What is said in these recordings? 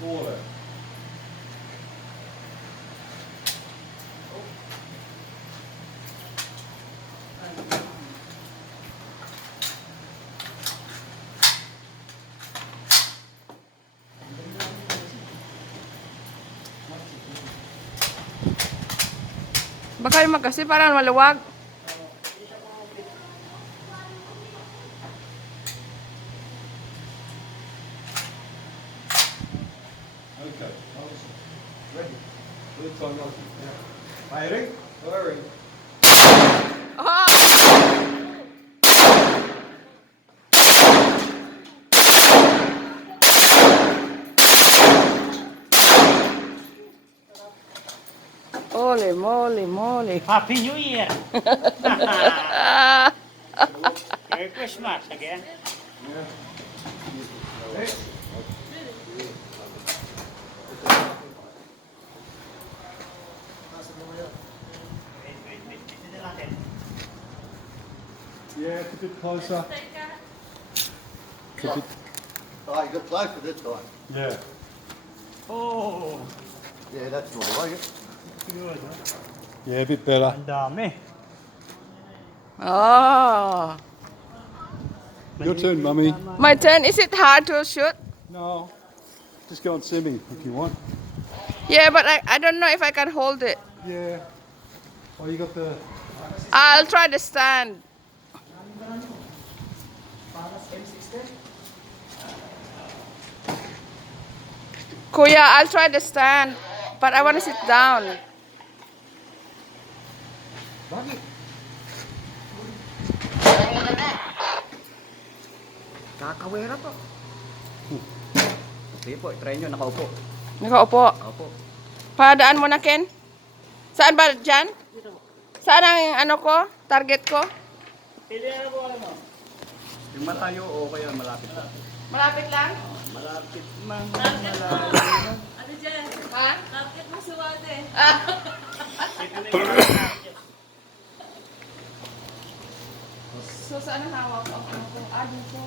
Kuule. Baka yung kasi parang maluwag. Okay. Ready. Good time, Rosie. Yeah. Firing. Firing. Oh! Holy moly, moly. Happy New Year! Merry Christmas again. Yeah. Hey. Wait. Tignan natin. Yeah, it's a bit closer. It's a bit, Oh, you got closer this time. yeah. Oh! Yeah, that's more like it. Good, no? Yeah, a bit better. Ang dami. Oh. Your turn, Mummy. My turn. Is it hard to shoot? No. Just go and semi if you want. Yeah, but I don't know if I can hold it. Yeah. Oh, you got the. I'll try the stand. Kuya, I'll try the stand, but I want to sit down. Bakit? Kakawera po. Sige po, try nyo, nakaupo. Nakaupo. Opo. Padaan mo na, Ken. Saan ba dyan? Saan ang ano ko? Target ko? Pili na po ano? Yung matayo o kaya malapit lang. Malapit lang? Malapit man. Ano dyan? Ha? Bakit mo suwate? So, saan ang hawak ko? Ano ko? Dito.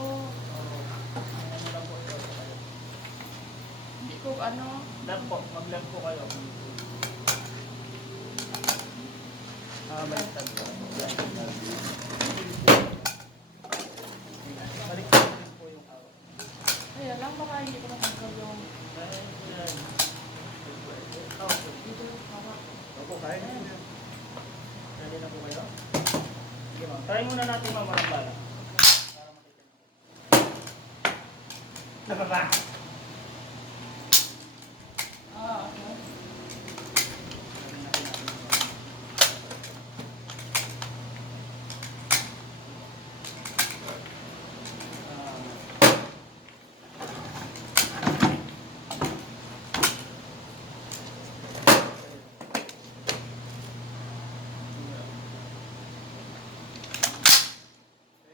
Hindi ko ano. Left po. Mag-left po kayo. Baliktad po. Baliktad po yung araw. Kaya lang, baka hindi ko matanggal yung dito yung hawak. Opo, kaya na yan. Ready na po kayo? Sige ma'am. Try muna natin ma'am ang bala. Para makita nyo. Nababa! Okay.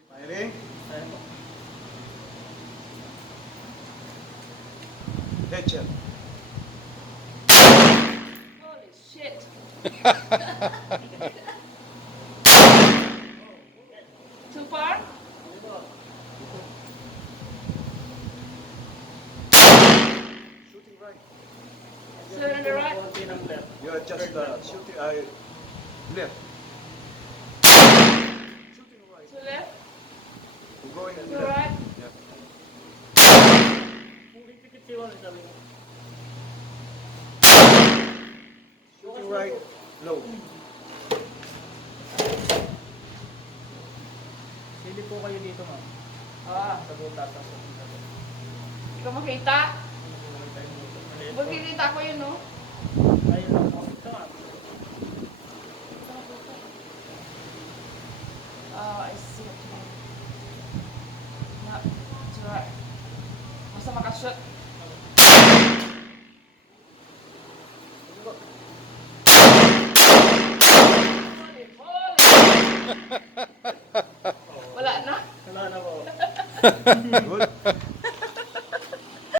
Firing. Ayan po. Headshot. Holy shit. Too far? Shooting right. Still on the right? Konti ng left. You're just shooting. Left. Shooting right. To left? We're going To left. right? Yeah. Kung dikit si Juan, sabi ko. Shooting right. Low. Silip po kayo dito ma'am. Sa butas. Hindi ko makita. Magkikita ko yun, no? Ayun lang po. Ito ma'am. Oh, I see what you mean. No, it's right. Basta makashoot. Holy moly! Wala na? Wala na po.